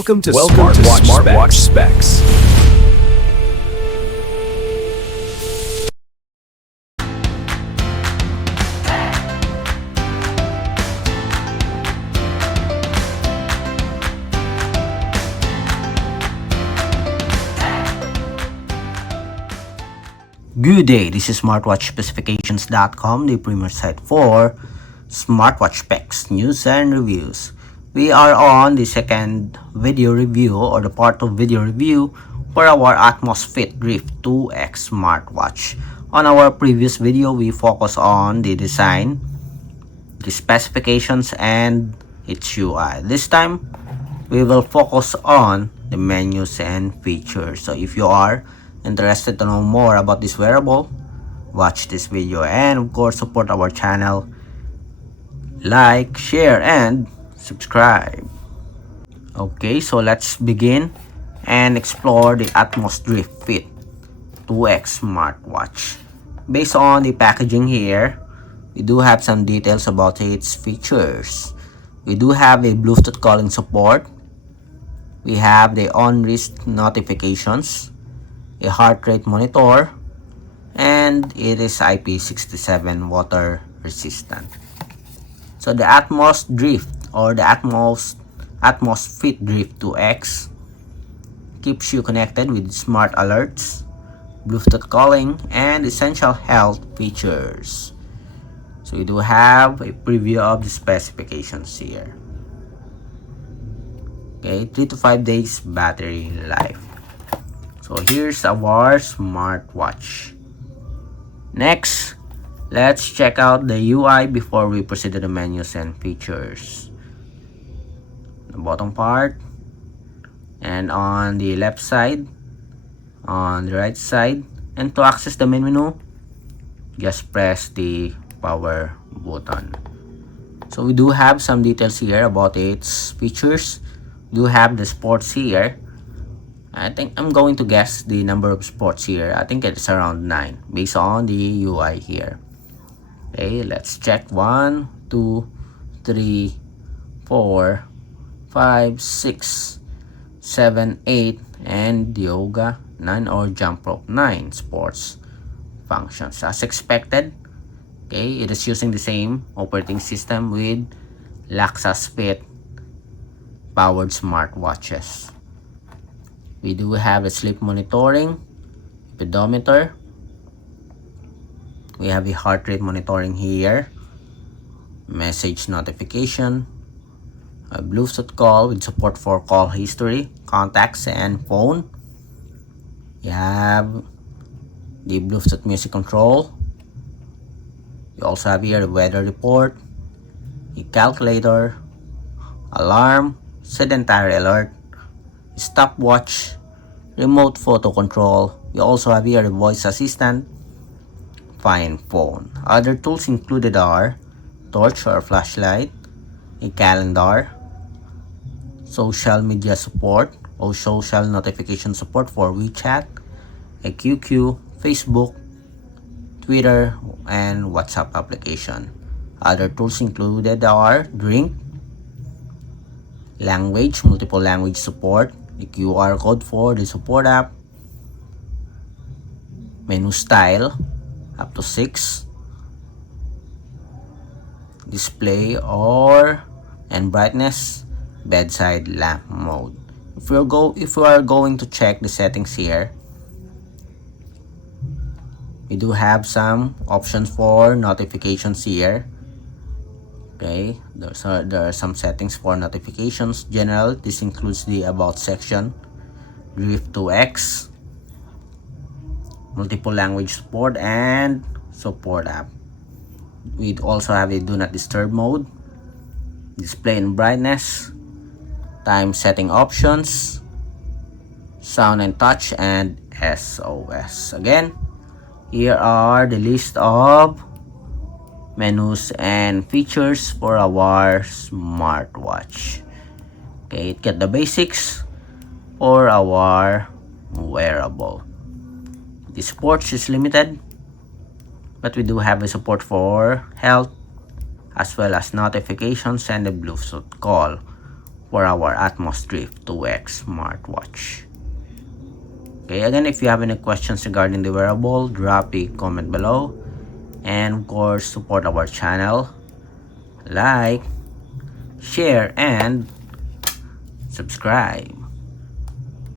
Welcome to Smartwatch Specs. Good day, this is smartwatchspecifications.com, the premier site for smartwatch specs, news and reviews. We are on the second video review or the part of video review for our Atmos Drift 2X smartwatch. On our previous video, we focused on the design, the specifications, and its UI. This time, we will focus on the menus and features. So if you are interested to know more about this wearable, watch this video and of course support our channel, like, share, and subscribe. Okay, so let's begin and explore the Atmos Drift Fit 2X smartwatch. Based on the packaging here, we do have some details about its features. We do have a Bluetooth calling support. We have the on-wrist notifications, a heart rate monitor, and it is IP67 water resistant. So the Atmos Drift or the Atmos Fit Drift 2X keeps you connected with smart alerts, Bluetooth calling, and essential health features. So we do have a preview of the specifications here. Okay, 3 to 5 days battery life. So here's our smartwatch. Next, let's check out the UI before we proceed to the menus and features. The bottom part, and on the left side, on the right side, and to access the main menu, just press the power button. So we do have some details here about its features. We do have the sports here. I think I'm going to guess the number of sports here. I think it's around 9 based on the UI here. Okay, let's check 1, 2, 3, 4, 5, 6, 7, 8, and yoga 9 or jump rope 9 sports functions. As expected, okay, it is using the same operating system with Lexus Fit powered smartwatches. We do have a sleep monitoring, pedometer. We have a heart rate monitoring here, message notification, a Bluetooth call with support for call history, contacts, and phone. You have the Bluetooth music control. You also have here the weather report, a calculator, alarm, sedentary alert, stopwatch, remote photo control. You also have here a voice assistant, find phone. Other tools included are torch or flashlight, a calendar, social media support or social notification support for WeChat, a QQ, Facebook, Twitter, and WhatsApp application. Other tools included are drink, language, multiple language support, the QR code for the support app, menu style up to 6, display and brightness, bedside lamp mode. If you are going to check the settings here, we do have some options for notifications here. Okay, there are some settings for notifications. General, this includes the about section, Drift 2X, multiple language support, and support app. We also have a do not disturb mode, display and brightness, time setting options, sound and touch, and SOS. Again, here are the list of menus and features for our smartwatch. Okay, get the basics for our wearable. The sports is limited, but we do have a support for health as well as notifications and the Bluetooth call for our Atmos Drift 2X smartwatch. Okay, again, if you have any questions regarding the wearable, drop a comment below, and of course support our channel, like, share, and subscribe.